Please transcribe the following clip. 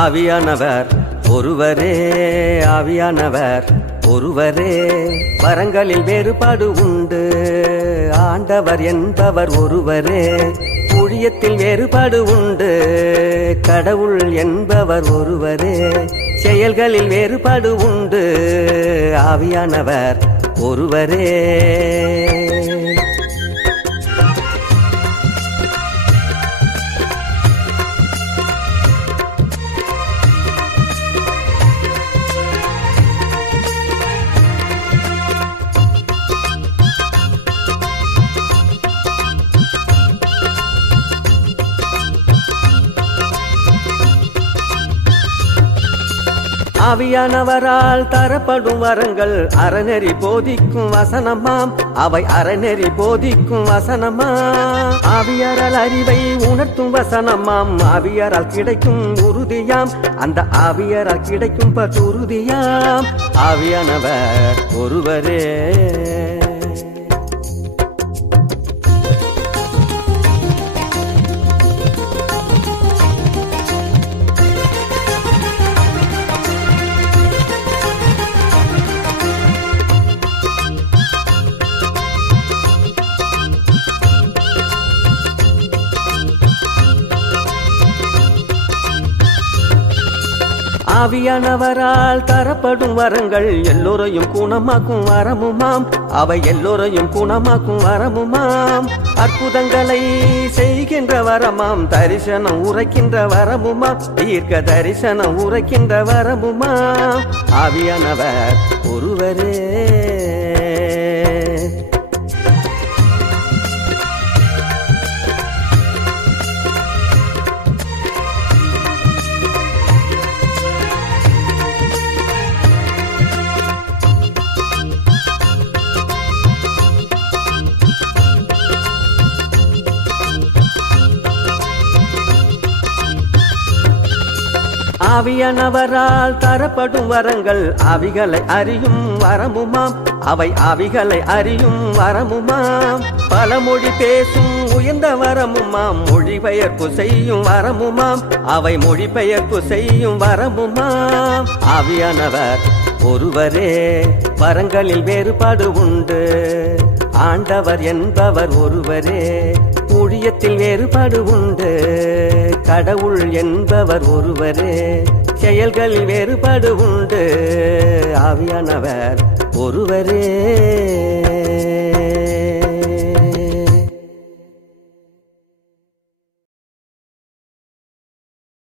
ஆவியானவர் ஒருவரே, ஆவியானவர் ஒருவரே. வரங்களில் வேறுபாடு உண்டு, ஆண்டவர் என்பவர் ஒருவரே. ஊழியத்தில் வேறுபாடு உண்டு, கடவுள் என்பவர் ஒருவரே. செயல்களில் வேறுபாடு உண்டு, ஆவியானவர் ஒருவரே. ஆவியானவரால் தரப்படும் வரங்கள் அறநெறி போதிக்கும் வசனமாம், அவை அறநெறி போதிக்கும் வசனமாம். ஆவியாரால் அறிவை உணர்த்தும் வசனமாம், ஆவியாரால் கிடைக்கும் உறுதியாம், அந்த ஆவியாரால் கிடைக்கும் பற்றுறுதியாம். ஆவியானவர் ஒருவரே. ஆவியானவரால் தரப்படும் வரங்கள் எல்லோரையும் குணமாக்கும் வரமுமாம், அவை எல்லோரையும் குணமாக்கும் வரமுமாம். அற்புதங்களை செய்கின்ற வரமாம், தரிசனம் உரைக்கின்ற வரமுமாம், தீர்க்க தரிசனம் உரைக்கின்ற வரமுமாம். ஆவியானவர் ஒருவரே. ஆவியானவரால் தரப்படும் வரங்கள் ஆவிகளை அறியும் வரமுமாம், அவை ஆவிகளை அறியும் வரமுமாம். பல மொழி பேசும் உயர்ந்த வரமுமாம், மொழிபெயர்ப்பு செய்யும் வரமுமாம், அவை மொழிபெயர்ப்பு செய்யும் வரமுமாம். ஆவியானவர் ஒருவரே. வரங்களில் வேறுபாடு உண்டு, ஆண்டவர் என்பவர் ஒருவரே. ஊழியத்தில் வேறுபாடு உண்டு, கடவுள் என்பவர் ஒருவரே. செயல்களில் வேறுபாடு உண்டு, ஆவியானவர் ஒருவரே.